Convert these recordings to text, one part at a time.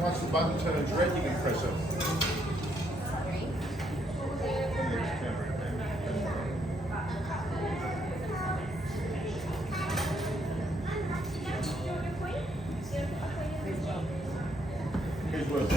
Once the button turns red, you can press it. Here's worth.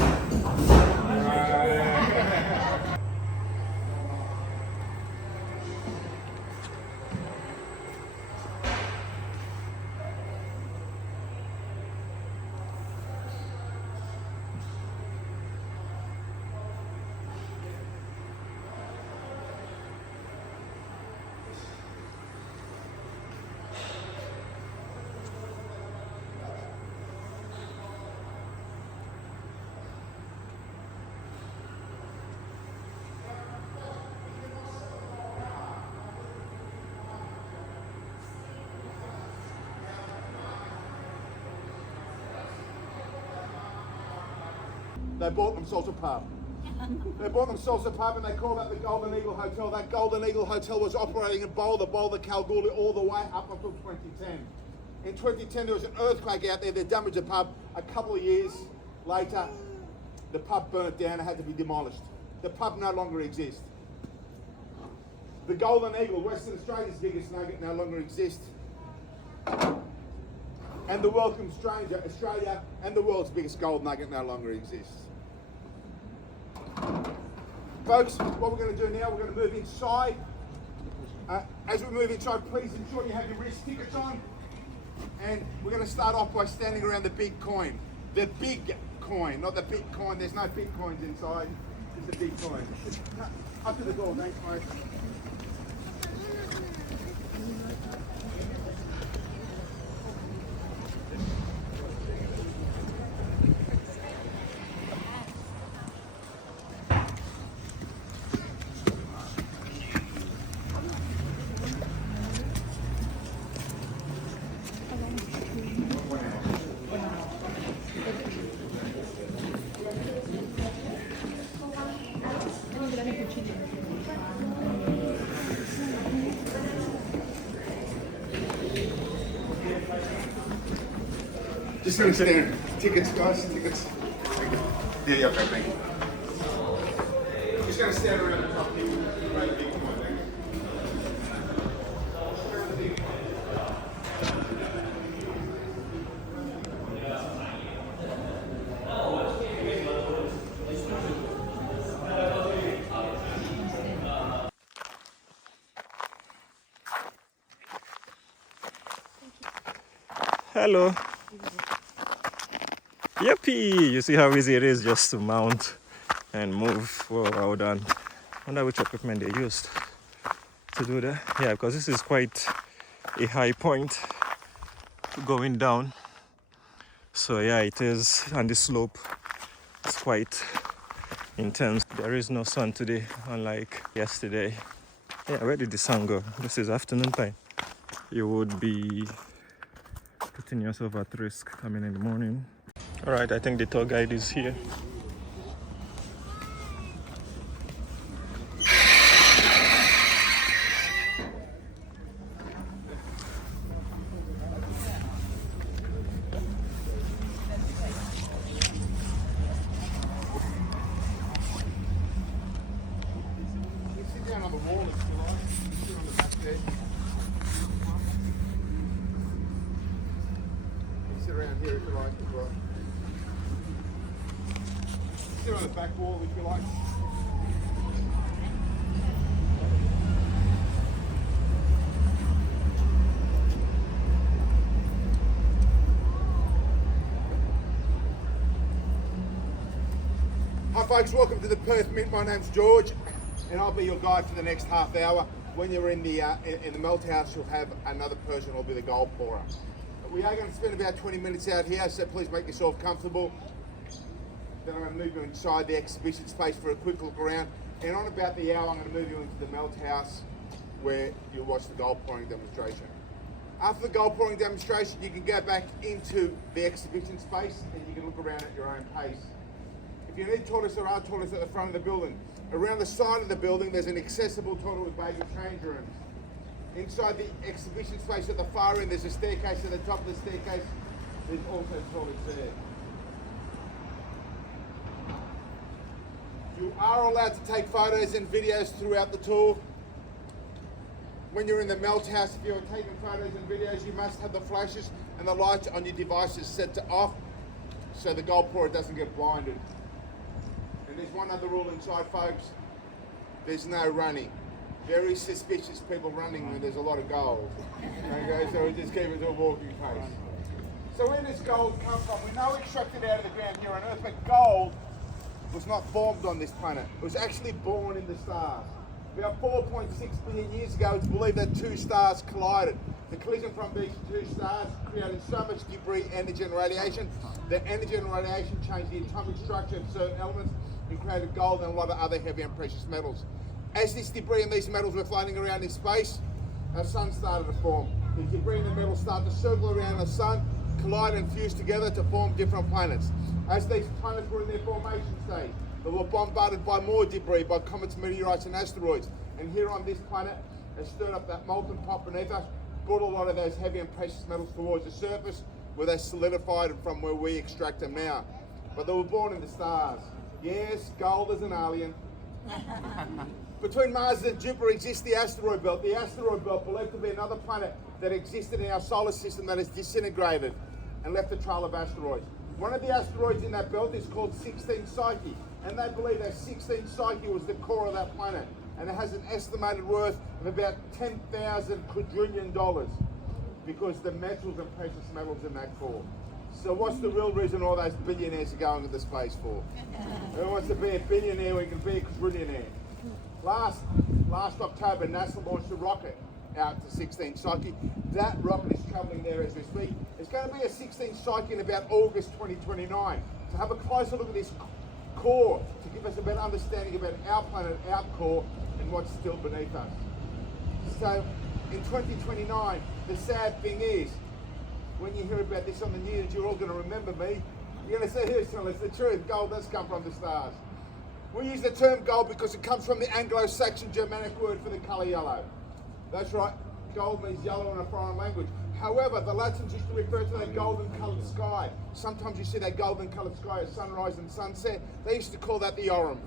They bought themselves a pub. They bought themselves a pub and they called that the Golden Eagle Hotel. That Golden Eagle Hotel was operating in Boulder, Kalgoorlie, all the way up until 2010. In 2010, there was an earthquake out there that damaged the pub. A couple of years later, the pub burnt down and had to be demolished. The pub no longer exists. The Golden Eagle, Western Australia's biggest nugget, no longer exists. And the Welcome Stranger, Australia, and the world's biggest gold nugget no longer exists. Folks, what we're going to do now, we're going to move inside. As we move inside, please ensure you have your wrist tickets on. And we're going to start off by standing around the big coin. The big coin, not the Bitcoin. There's no Bitcoins inside. It's the big coin. Up to the door, thanks, mate. Just gonna stand. Tickets, guys, tickets. Yeah, okay, thank you. Just gonna stand around the top here. Around the big one, thank you. Hello. Yippee! You see how easy it is just to mount and move. Whoa, well done. I wonder which equipment they used to do that. Yeah, because this is quite a high point going down. So yeah, it is, and the slope is quite intense. There is no sun today, unlike yesterday. Yeah, where did the sun go? This is afternoon time. You would be putting yourself at risk coming in the morning. All right, I think the tour guide is here. Sit down on the wall if you like. Sit on the back there. Sit around here if you like as well. Sit on the back wall if you like. folks, welcome to the Perth Mint. My name's George, and I'll be your guide for the next half hour. When you're in the melt house, you'll have another person who'll be the gold pourer. We are going to spend about 20 minutes out here, so please make yourself comfortable. Then I'm going to move you inside the exhibition space for a quick look around. And on about the hour, I'm going to move you into the melt house where you'll watch the gold pouring demonstration. After the gold pouring demonstration, you can go back into the exhibition space and you can look around at your own pace. If you need toilets, there are toilets at the front of the building. Around the side of the building, there's an accessible toilet with baby change rooms. Inside the exhibition space at the far end, there's a staircase. At the top of the staircase, there's also toilets there. You are allowed to take photos and videos throughout the tour. When you're in the melt house, if you're taking photos and videos, you must have the flashes and the lights on your devices set to off so the gold pourer doesn't get blinded. And there's one other rule inside, folks. There's no running. Very suspicious people running when there's a lot of gold. Okay, so we just keep it to a walking pace. So where does gold come from? We know we extracted out of the ground here on Earth, but gold was not formed on this planet. It was actually born in the stars. About 4.6 billion years ago, it's believed that two stars collided. The collision from these two stars created so much debris, energy and radiation. The energy and radiation changed the atomic structure of certain elements and created gold and a lot of other heavy and precious metals. As this debris and these metals were floating around in space, our sun started to form. The debris and the metals started to circle around the sun, collide and fuse together to form different planets. As these planets were in their formation stage, they were bombarded by more debris, by comets, meteorites and asteroids. And here on this planet, they stirred up that molten pot beneath us, brought a lot of those heavy and precious metals towards the surface, where they solidified from where we extract them now. But they were born in the stars. Yes, gold is an alien. Between Mars and Jupiter exists the asteroid belt. The asteroid belt believed to be another planet that existed in our solar system that has disintegrated and left a trail of asteroids. One of the asteroids in that belt is called 16 Psyche, and they believe that 16 Psyche was the core of that planet, and it has an estimated worth of about 10,000 quadrillion dollars because the metals and precious metals in that core. So what's the real reason all those billionaires are going into space for? Who wants to be a billionaire when you can be a quadrillionaire? Last October, NASA launched a rocket out to 16 Psyche. That rocket is travelling there as we speak. It's going to be a 16 Psyche in about August 2029. To have a closer look at this core, to give us a better understanding about our planet, our core, and what's still beneath us. So in 2029, the sad thing is, when you hear about this on the news, you're all going to remember me. You're going to say, here's telling us the truth. Gold does come from the stars. We use the term gold because it comes from the Anglo-Saxon Germanic word for the colour yellow. That's right, gold means yellow in a foreign language. However, the Latins used to refer to that golden coloured sky. Sometimes you see that golden coloured sky at sunrise and sunset. They used to call that the Aurum.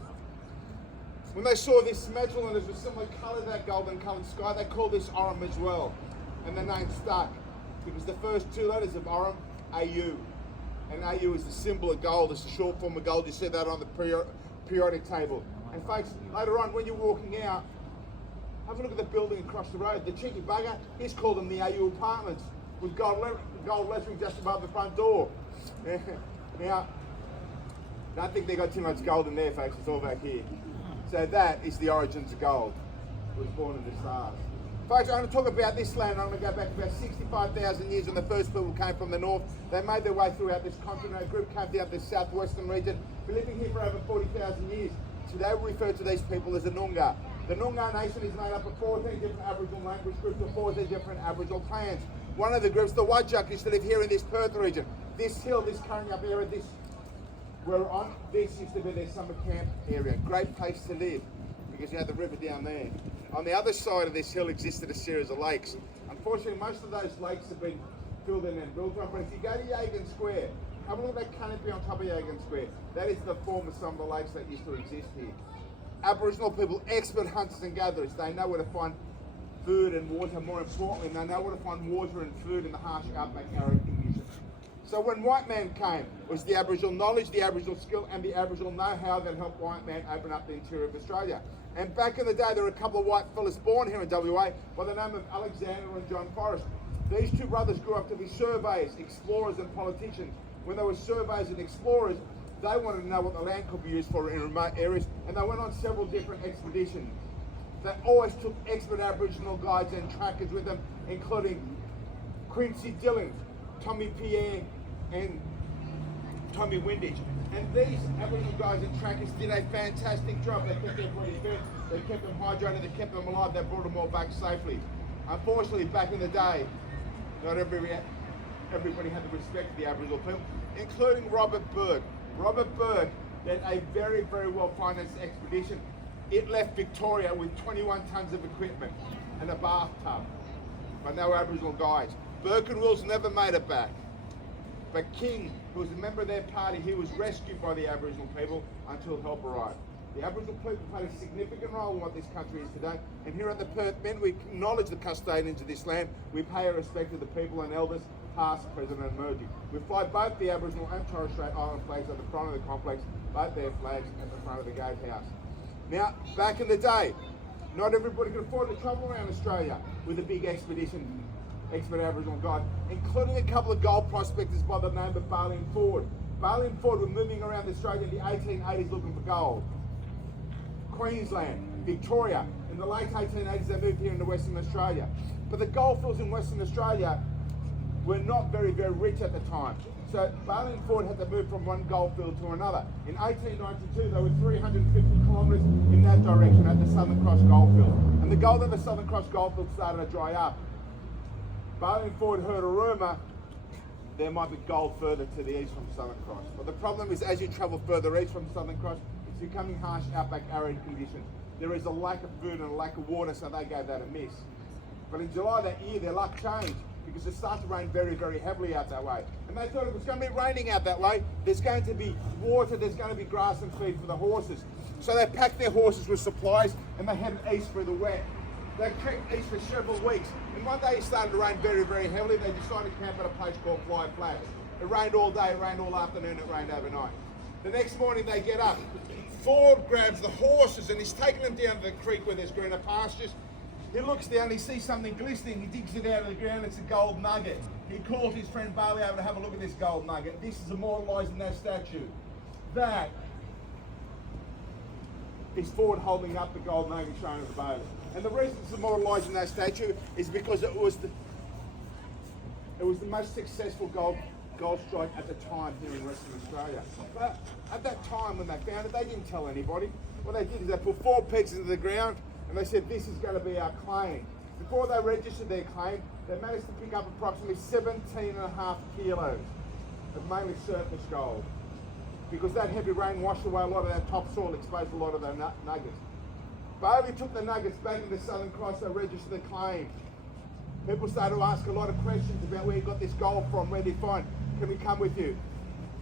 When they saw this metal and it was a similar colour to that golden coloured sky, they called this Aurum as well. And the name stuck because the first two letters of Aurum, AU. And AU is the symbol of gold. It's the short form of gold. You see that on the periodic table. And folks, later on when you're walking out, have a look at the building across the road. The cheeky bugger, he's called them the AU apartments with gold lettering just above the front door. Now, don't think they got too much gold in there, folks. It's all back here. So that is the origins of gold. It was born in the stars. Folks, I'm going to talk about this land. I'm going to go back about 65,000 years when the first people came from the north. They made their way throughout this continent. A group came down to the southwestern region. Been living here for over 40,000 years. Today we refer to these people as the Noongar. The Noongar nation is made up of 14 different Aboriginal language groups and 14 different Aboriginal clans. One of the groups, the Whadjuk, used to live here in this Perth region. This hill, this Curranyup area, this used to be their summer camp area. Great place to live because you had the river down there. On the other side of this hill existed a series of lakes. Unfortunately, most of those lakes have been filled in and built on, but if you go to Yagan Square, have a look at that canopy on top of Yagan Square. That is the form of some of the lakes that used to exist here. Aboriginal people, expert hunters and gatherers, they know where to find food and water. More importantly, they know where to find water and food in the harsh outback arid conditions. So when white man came, it was the Aboriginal knowledge, the Aboriginal skill and the Aboriginal know-how that helped white man open up the interior of Australia. And back in the day, there were a couple of white fellas born here in WA by the name of Alexander and John Forrest. These two brothers grew up to be surveyors, explorers and politicians. When they were surveyors and explorers, They wanted to know what the land could be used for in remote areas, and they went on several different expeditions. They always took expert Aboriginal guides and trackers with them, including Quincy Dillon, Tommy Pierre, and Tommy Windage. And these Aboriginal guides and trackers did a fantastic job. They kept their bodies fit, they kept them hydrated, they kept them alive, they brought them all back safely. Unfortunately, back in the day, not everybody had the respect for the Aboriginal people, including Robert Burke. Robert Burke led a very, very well-financed expedition. It left Victoria with 21 tons of equipment and a bathtub, but no Aboriginal guides. Burke and Wills never made it back. But King, who was a member of their party, he was rescued by the Aboriginal people until help arrived. The Aboriginal people played a significant role in what this country is today, and here at the Perth Mint, we acknowledge the custodians of this land. We pay our respect to the people and elders, past, present and emerging. We fly both the Aboriginal and Torres Strait Island flags at the front of the complex, both their flags at the front of the gatehouse. Now, back in the day, not everybody could afford to travel around Australia with a big expedition, expert Aboriginal guide, including a couple of gold prospectors by the name of Bailey and Ford. Bailey and Ford were moving around Australia in the 1880s looking for gold. Queensland, Victoria, in the late 1880s they moved here into Western Australia. But the goldfields in Western Australia were not very, very rich at the time. So Bailey and Ford had to move from one goldfield to another. In 1892 they were 350 kilometres in that direction at the Southern Cross goldfield. And the gold at the Southern Cross goldfield started to dry up. Bailey and Ford heard a rumour there might be gold further to the east from Southern Cross. But the problem is, as you travel further east from Southern Cross, it's becoming harsh outback arid conditions. There is a lack of food and a lack of water, so they gave that a miss. But in July that year, their luck changed because it started to rain very, very heavily out that way. And they thought it was going to be raining out that way. There's going to be water, there's going to be grass and feed for the horses. So they packed their horses with supplies and they headed east through the wet. They trekked east for several weeks, and one day it started to rain very, very heavily. They decided to camp at a place called Fly Flats. It rained all day, it rained all afternoon, it rained overnight. The next morning they get up. Ford grabs the horses and he's taking them down to the creek where there's greener pastures. He looks down, he sees something glistening, he digs it out of the ground, it's a gold nugget. He calls his friend Bailey over to have a look at this gold nugget. This is immortalised in that statue. That is Ford holding up the gold nugget shown to Bailey. And the reason it's immortalised in that statue is because it was the most successful gold strike at the time here in Western Australia. But at that time when they found it, they didn't tell anybody. What they did is they put 4 pegs into the ground and they said, this is going to be our claim. Before they registered their claim, they managed to pick up approximately 17.5 kilos of mainly surface gold. Because that heavy rain washed away a lot of that topsoil, exposed a lot of their nuggets. Bailey took the nuggets back into Southern Cross, they registered the claim. People started to ask a lot of questions about where he got this gold from, where did he find, can we come with you?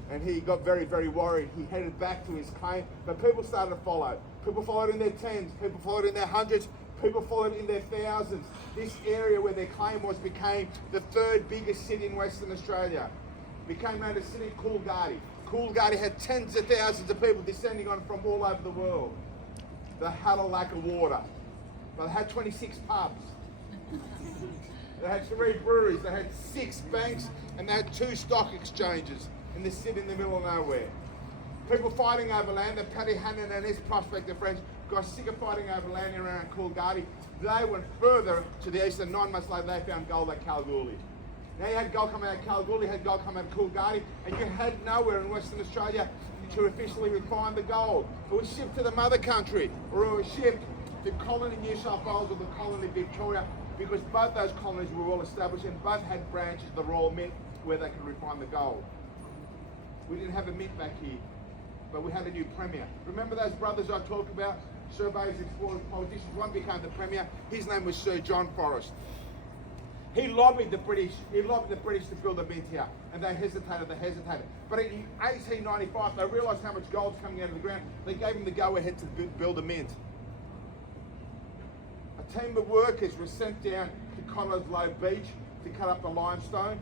And he got very, very worried. He headed back to his claim, but people started to follow. People followed in their tens, people followed in their hundreds, people followed in their thousands. This area where their claim was became the 3rd biggest city in Western Australia. Became known as City Kalgoorlie. Kalgoorlie had tens of thousands of people descending on it from all over the world. They had a lack of water, but they had 26 pubs. They had 3 breweries, they had 6 banks, and they had 2 stock exchanges in the city in the middle of nowhere. People fighting over land, that Paddy Hannan and his prospector friends got sick of fighting over land around Kalgoorlie. They went further to the east, and 9 months later they found gold at Kalgoorlie. Now you had gold coming out of Kalgoorlie, you had gold coming out of Kalgoorlie, and you had nowhere in Western Australia to officially refine the gold. It was shipped to the mother country, or it was shipped to colony New South Wales or the colony Victoria, because both those colonies were well established and both had branches of the Royal Mint where they could refine the gold. We didn't have a mint back here, but we had a new premier. Remember those brothers I talked about? Surveyors, explorers, politicians. One became the premier. His name was Sir John Forrest. He lobbied the British to build a mint here, and they hesitated. But in 1895, they realised how much gold's coming out of the ground. They gave him the go-ahead to build a mint. A team of workers were sent down to Cottesloe Beach to cut up the limestone.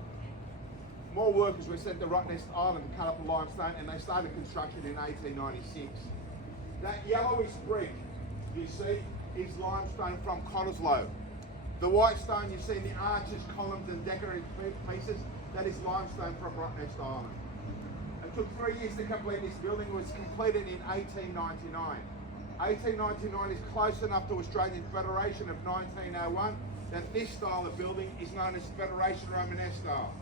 More workers were sent to Richest Island to cut up the limestone, and they started construction in 1896. That yellowish brick you see is limestone from Cottesloe. The white stone you see in the arches, columns and decorative pieces, that is limestone from Richest Island. A took 3 years to complete this building. It was completed in 1899. 1899 is close enough to Australian Federation of 1901 that this style of building is known as Federation Romanesque style.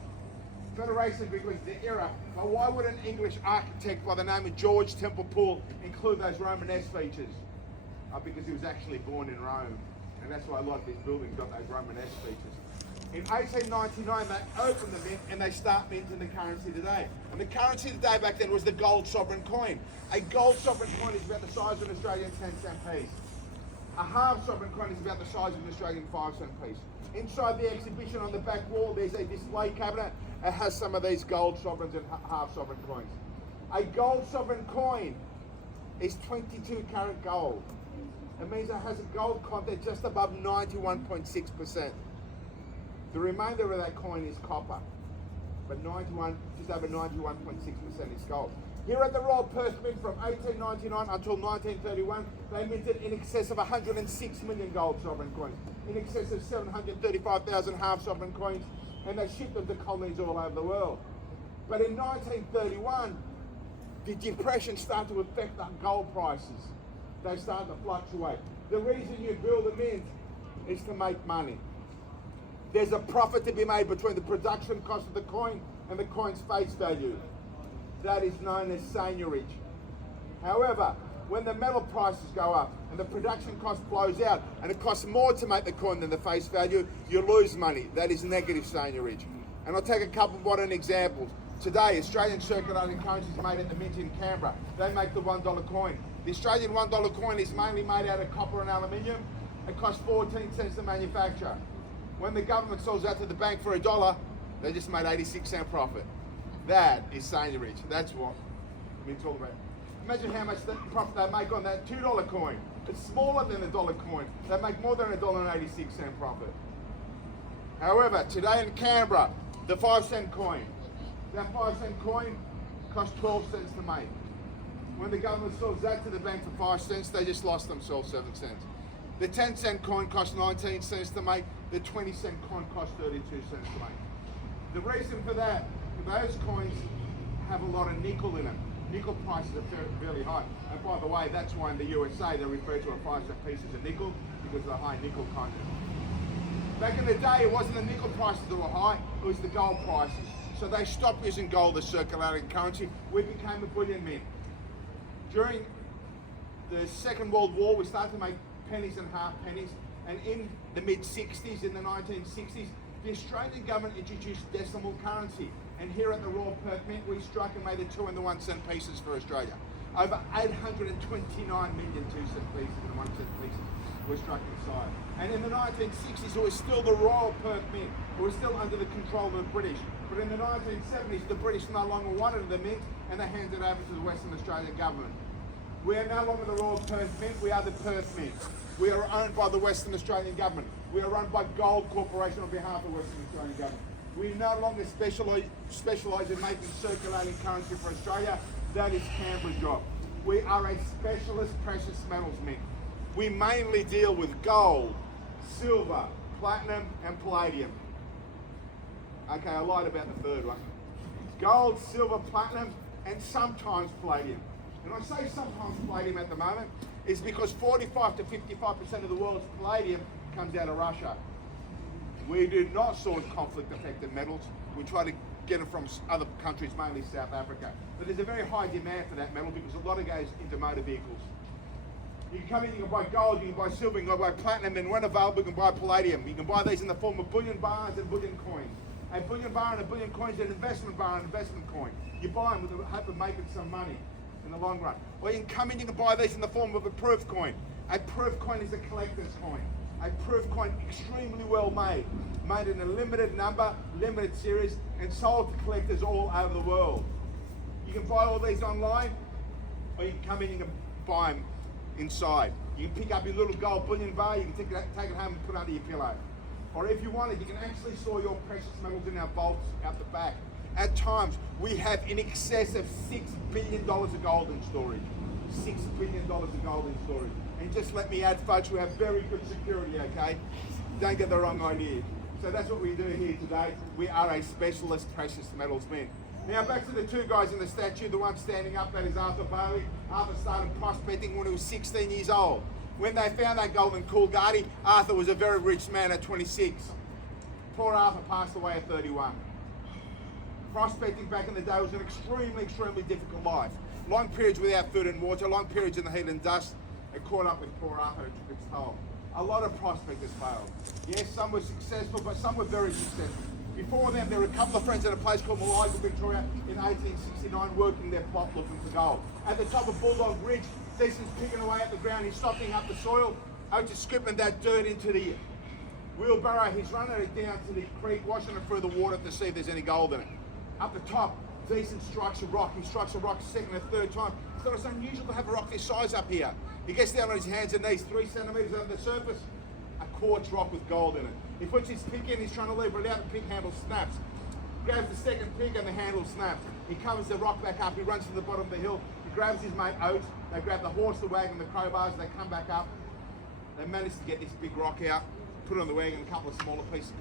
Federation because the era, but why would an English architect by the name of George Temple Poole include those Romanesque features? Because he was actually born in Rome, and that's why a lot of these buildings got those Romanesque features. In 1899, they opened the mint and they start minting the currency today. And the currency today back then was the gold sovereign coin. A gold sovereign coin is about the size of an Australian 10-cent piece. A half sovereign coin is about the size of an Australian 5-cent piece. Inside the exhibition on the back wall, there's a display cabinet. It has some of these gold sovereigns and half sovereign coins. A gold sovereign coin is 22 karat gold. It means it has a gold content just above 91.6%. The remainder of that coin is copper, but just over 91.6% is gold. Here at the Royal Perth Mint from 1899 until 1931, they minted in excess of 106 million gold sovereign coins, in excess of 735,000 half sovereign coins, and they shipped them to colonies all over the world. But in 1931, the depression started to affect the gold prices. They started to fluctuate. The reason you build a mint is to make money. There's a profit to be made between the production cost of the coin and the coin's face value. That is known as seigniorage. However, when the metal prices go up and the production cost blows out and it costs more to make the coin than the face value, you lose money. That is negative seigniorage. And I'll take a couple of modern examples. Today, Australian circulating currency is made at the mint in Canberra. They make the $1 coin. The Australian $1 coin is mainly made out of copper and aluminium. It costs 14 cents to manufacture. When the government sells that to the bank for $1, they just made 86-cent profit. That is seigniorage. That's what we're talking about. Imagine how much profit they make on that $2 coin. It's smaller than the dollar coin. They make more than $1.86 profit. However, today in Canberra, the 5-cent coin, that 5-cent coin costs 12 cents to make. When the government sells that to the bank for 5 cents, they just lost themselves 7 cents. The 10-cent coin costs 19 cents to make. The 20-cent coin costs 32 cents to make. The reason for that, those coins have a lot of nickel in them. Nickel prices are fairly high. And by the way, that's why in the USA they refer to a 5-cent piece as a nickel, because of the high nickel content. Back in the day, it wasn't the nickel prices that were high, it was the gold prices. So they stopped using gold as circulating currency. We became a bullion mint. During the Second World War, we started to make pennies and half pennies. And in the mid-60s, in the 1960s, the Australian government introduced decimal currency. And here at the Royal Perth Mint, we struck and made the 2 and the 1 cent pieces for Australia. Over 829 million 2-cent pieces and 1-cent pieces were struck inside. And in the 1960s, it was still the Royal Perth Mint. It was still under the control of the British. But in the 1970s, the British no longer wanted the mint, and they handed it over to the Western Australian government. We are no longer the Royal Perth Mint, we are the Perth Mint. We are owned by the Western Australian government. We are run by Gold Corporation on behalf of the Western Australian government. We no longer specialise in making circulating currency for Australia. That is Canberra's job. We are a specialist precious metals mint. We mainly deal with gold, silver, platinum and palladium. Okay, I lied about the third one. Gold, silver, platinum and sometimes palladium. And I say sometimes palladium at the moment is because 45 to 55% of the world's palladium comes out of Russia. We do not source conflict-affected metals. We try to get it from other countries, mainly South Africa. But there's a very high demand for that metal because a lot of it goes into motor vehicles. You can come in, you can buy gold, you can buy silver, you can buy platinum, and when available, you can buy palladium. You can buy these in the form of bullion bars and bullion coins. A bullion bar and a bullion coin is an investment bar and an investment coin. You buy them with the hope of making some money in the long run. Or you can come in, you can buy these in the form of a proof coin. A proof coin is a collector's coin. A proof coin extremely well made in a limited number, limited series, and sold to collectors all over the world. You can buy all these online, or you can come in and you can buy them inside. You can pick up your little gold bullion bar, you can take it home and put it under your pillow. Or if you wanted, you can actually store your precious metals in our vaults out the back. At times, we have in excess of $6 billion of gold in storage. $6 billion of gold in storage. And just let me add, folks, we have very good security, okay? Don't get the wrong idea. So that's what we do here today. We are a specialist precious metals mint. Now back to the two guys in the statue, the one standing up, that is Arthur Bailey. Arthur started prospecting when he was 16 years old. When they found that gold in Kalgoorlie, Arthur was a very rich man at 26. Poor Arthur passed away at 31. Prospecting back in the day was an extremely difficult life. Long periods without food and water, long periods in the heat and dust. It caught up with poor Arthur, it took its toll. A lot of prospectors failed. Yes, some were successful, but some were very successful. Before them, there were a couple of friends at a place called Malaga, Victoria in 1869 working their plot looking for gold. At the top of Bulldog Ridge, Decent's picking away at the ground, he's softening up the soil, out to scooping that dirt into the wheelbarrow. He's running it down to the creek, washing it through the water to see if there's any gold in it. Up the top, Decent strikes a rock. He strikes a rock a second and third time. He thought it's unusual to have a rock this size up here. He gets down on his hands and knees, 3 centimetres under the surface, a quartz rock with gold in it. He puts his pick in, he's trying to lever it out, the pick handle snaps. Grabs the second pick and the handle snaps. He covers the rock back up, he runs to the bottom of the hill, he grabs his mate Oates, they grab the horse, the wagon, the crowbars, they come back up. They managed to get this big rock out, put it on the wagon, a couple of smaller pieces,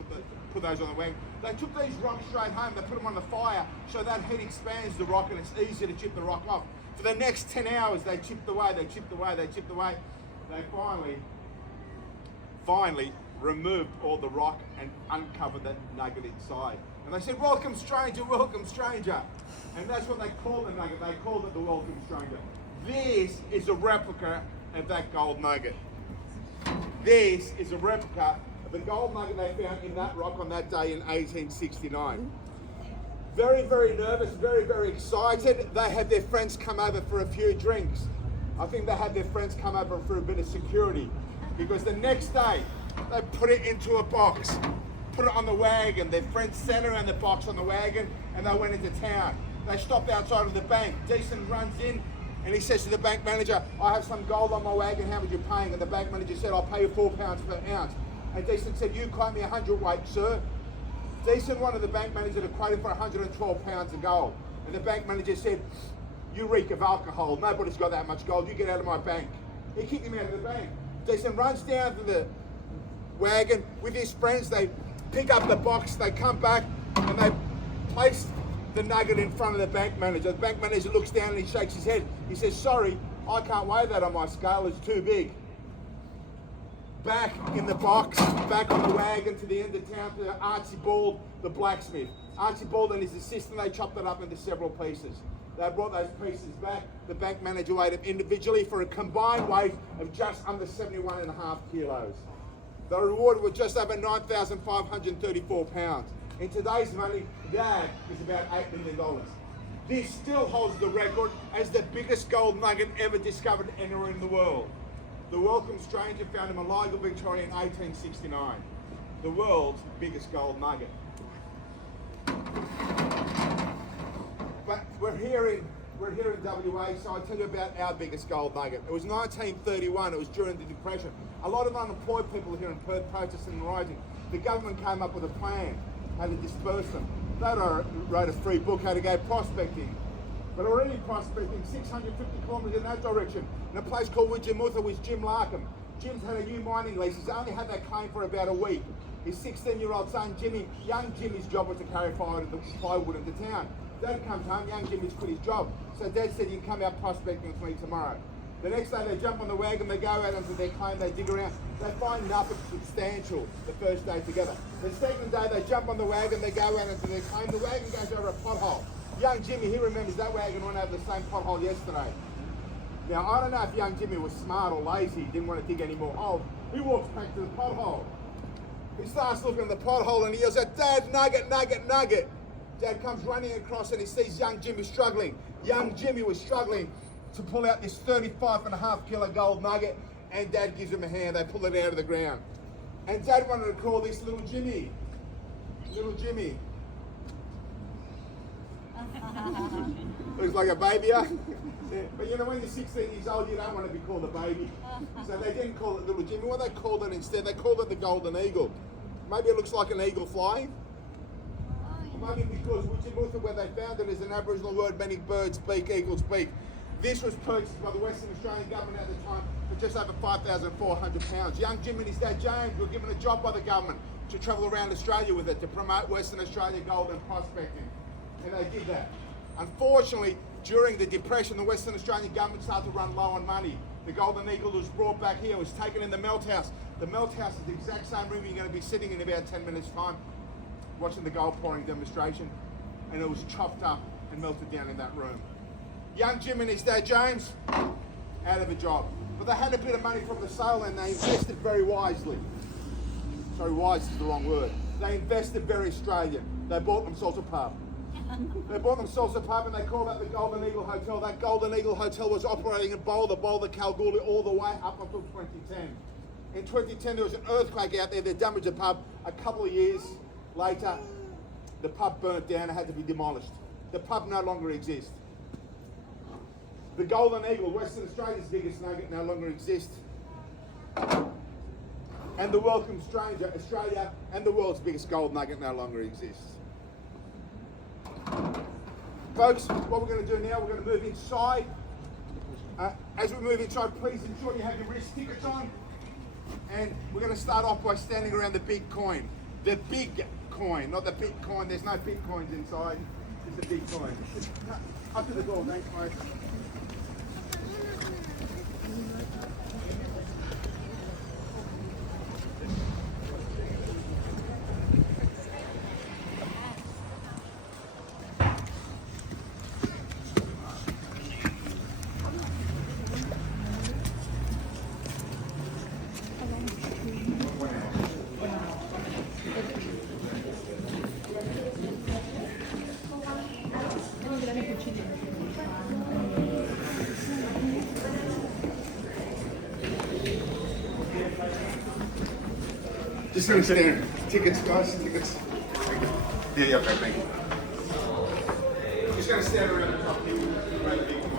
put those on the wagon. They took these rocks straight home, they put them on the fire, so that heat expands the rock and it's easier to chip the rock off. For the next 10 hours, they chipped away, they chipped away, they chipped away. They finally removed all the rock and uncovered that nugget inside. And they said, welcome stranger, welcome stranger. And that's what they called the nugget, they called it the welcome stranger. This is a replica of that gold nugget. This is a replica of the gold nugget they found in that rock on that day in 1869. Very nervous, very excited. They had their friends come over for a few drinks. I think they had their friends come over for a bit of security, because the next day they put it into a box, put it on the wagon. Their friends sat around the box on the wagon and they went into town. They stopped outside of the bank. Decent runs in and he says to the bank manager, I have some gold on my wagon, how much are you paying? And the bank manager said, I'll pay you £4 per ounce. And Decent said, you quote me 100 weight, sir. Decent wanted the bank manager to quote him for 112 pounds of gold. And the bank manager said, you reek of alcohol, nobody's got that much gold, you get out of my bank. He kicked him out of the bank. Decent runs down to the wagon with his friends, they pick up the box, they come back and they place the nugget in front of the bank manager. The bank manager looks down and he shakes his head. He says, sorry, I can't weigh that on my scale, it's too big. Back in the box, back on the wagon to the end of town to Archibald, the blacksmith. Archibald and his assistant, they chopped it up into several pieces. They brought those pieces back. The bank manager weighed them individually for a combined weight of just under 71.5 kilos. The reward was just over 9,534 pounds. In today's money, that is about $8 million. This still holds the record as the biggest gold nugget ever discovered anywhere in the world. The welcome stranger found in Malaga, Victoria in 1869. The world's biggest gold nugget. But we're here in WA, so I'll tell you about our biggest gold nugget. It was 1931, it was during the Depression. A lot of unemployed people here in Perth protesting and rising. The government came up with a plan how to disperse them. They wrote a free book how to go prospecting. But already prospecting 650 kilometres in that direction, in a place called Widjamutha with Jim Larkham. Jim's had a new mining lease, he's only had that claim for about a week. His 16-year-old son, Jimmy, young Jimmy's job was to carry plywood into town. Dad comes home, young Jimmy's quit his job. So Dad said, you can come out prospecting with me tomorrow. The next day they jump on the wagon, they go out onto their claim, they dig around. They find nothing substantial the first day together. The second day they jump on the wagon, they go out onto their claim, the wagon goes over a pothole. Young Jimmy, he remembers that wagon went over the same pothole yesterday. Now, I don't know if young Jimmy was smart or lazy, didn't want to dig any more holes. He walks back to the pothole. He starts looking at the pothole and he yells out, Dad, nugget, nugget, nugget. Dad comes running across and he sees young Jimmy struggling. Young Jimmy was struggling to pull out this 35.5 kilo gold nugget, and Dad gives him a hand. They pull it out of the ground. And Dad wanted to call this little Jimmy. Little Jimmy. Looks like a baby, huh? Yeah. But you know, when you're 16 years old, you don't want to be called a baby. So they didn't call it little Jimmy. What they called it instead, they called it the golden eagle. Maybe it looks like an eagle flying. Maybe because Widjamutha, where they found it, is an Aboriginal word meaning birds beak, eagles beak. This was purchased by the Western Australian government at the time for just over £5,400. Young Jim and his dad James were given a job by the government to travel around Australia with it to promote Western Australia gold and prospecting. And they did that. Unfortunately, during the Depression, the Western Australian government started to run low on money. The Golden Eagle was brought back here, was taken in the melt house. The melt house is the exact same room you're going to be sitting in about 10 minutes time, watching the gold pouring demonstration, and it was chopped up and melted down in that room. Young Jim and his dad James, out of a job. But they had a bit of money from the sale and they invested very wisely. Sorry, wise is the wrong word. They invested very Australian. They bought themselves a pub. They bought themselves a pub and they called that the Golden Eagle Hotel. That Golden Eagle Hotel was operating in Boulder, Kalgoorlie, all the way up until 2010. In 2010, there was an earthquake out there that damaged the pub. A couple of years later, the pub burnt down and had to be demolished. The pub no longer exists. The Golden Eagle, Western Australia's biggest nugget, no longer exists. And the Welcome Stranger, Australia and the world's biggest gold nugget no longer exists. Folks, what we're going to do now, we're going to move inside. As we move inside, please ensure you have your wrist tickets on. And we're going to start off by standing around the big coin. The big coin, not the Bitcoin. There's no Bitcoins inside. It's the big coin. Up to the door, thanks, mate. Just going to stand. Tickets, guys, tickets. Yeah, okay, thank you. Just going to stand around the top here, around the big one.